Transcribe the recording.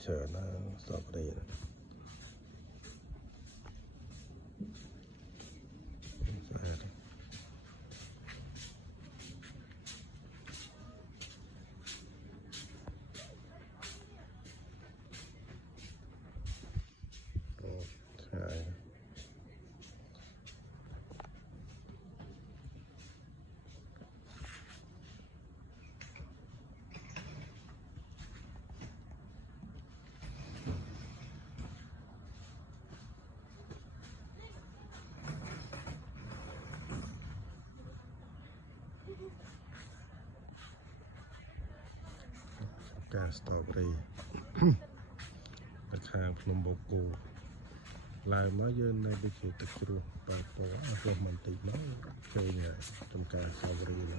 เชิญนะสตรอเบอรี่ใช่กาสตรอเบอรี่ราคาพนมบกูลายมาเยินในบิคิตะกรุปาปวะรมันติน้อยเคยเนี่ยจำการสตรอเบอรี่เลย